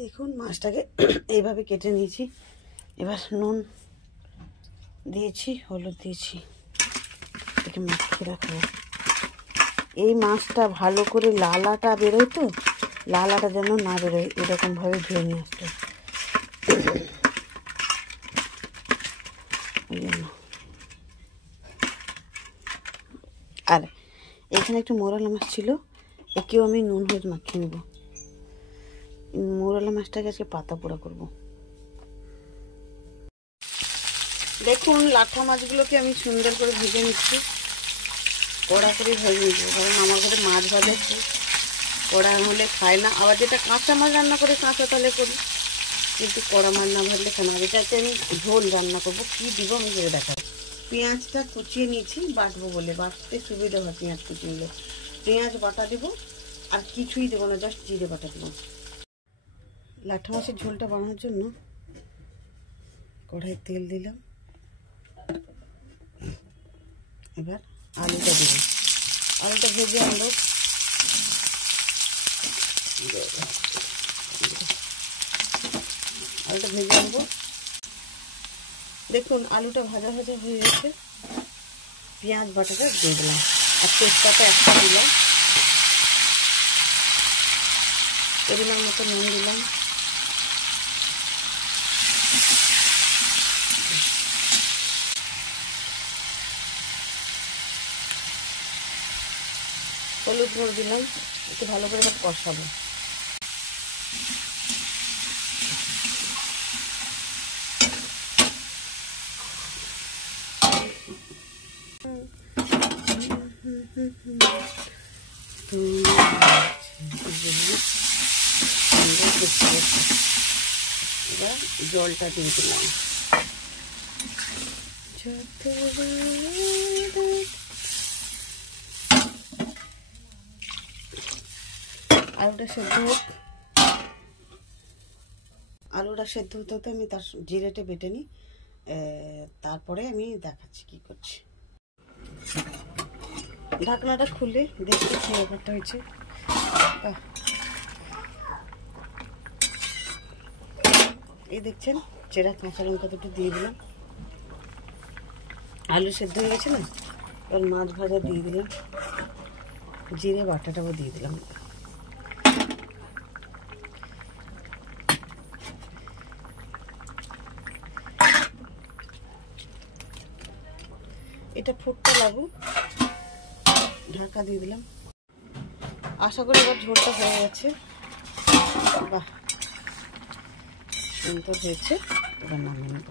দেখুন মাছটাকে এইভাবে কেটে নিয়েছি। এবার নুন দিয়েছি, হলুদ দিয়েছি, এটাকে মাখিয়ে রাখবো। এই মাছটা ভালো করে লালাটা বেরোয়, তো লালাটা যেন না বেরোয় এরকমভাবে ধুয়ে নিয়ে আসতে। আর এখানে একটু মোরালা মাছ ছিল, একেও আমি নুন হলুদ মাখিয়ে নেব। মোরালা মাছটাকে আজকে পাতা পোড়া করবো। দেখুন লাঠা মাছগুলোকে আমি সুন্দর করে ভেজে নিচ্ছি, কড়া করে ভেজে নিচ্ছি, কারণ আমার ঘরে মাছ ভাজা একটু কড়া হলে খায় না। আবার যেটা কাঁচা মাছ রান্না করে কাঁচা তালে করি, কিন্তু কড়া মাছ না ভাজলে খায় না। এটাতে আমি ঝোল রান্না করবো, কী দিব আমি যেটা দেখাবো। পেঁয়াজটা কুচিয়ে নিয়েছি, বাটবো বলে, বাটতে সুবিধা হয় পেঁয়াজ কুচিয়ে নিলে। পেঁয়াজ বাটা দেবো, আর কিছুই দেবো না, জাস্ট জিরে বাটা দেবো। লাঠা মাছের ঝোলটা বানানোর জন্য কড়াই তেল দিলাম, এবার আলুটা দেবো। আলুটা ভেজে আনবো, আলুটা ভেজে আনবো। দেখুন আলুটা ভাজা ভাজা হয়ে গেছে, পেঁয়াজ বাটাটা দিয়ে দিলাম, আর তেজপাতা একটা দিলাম, পরিমাণ মতো নুন দিলাম, হলুদ গুঁড়ো দিলাম, একটু ভালো করে এবার কষাবো। এবার জলটা দিয়ে দিলাম। আলুটা সেদ্ধ হোক, আলুটা সেদ্ধ হতে হতে আমি তার জিরেটা বেটে নিই, তারপরে আমি দেখাচ্ছি কি করছি। ঢাকনাটা খুলে দেখতে কি ব্যাপারটা হয়েছে। এই দেখছেন চেরা কাঁচা লঙ্কা দুটো দিয়ে দিলাম, আলু সেদ্ধ হয়ে গেছে না, এবার মাছ ভাজা দিয়ে দিলাম, জিরে বাটাটাও দিয়ে দিলাম। এটা ফুটতে লাগুক, ঢাকা দিয়ে দিলাম। আশা করি এবার ঝোলটা হয়ে গেছে। বাহ, সুন্দর হয়েছে, এবার নামিয়ে নেব।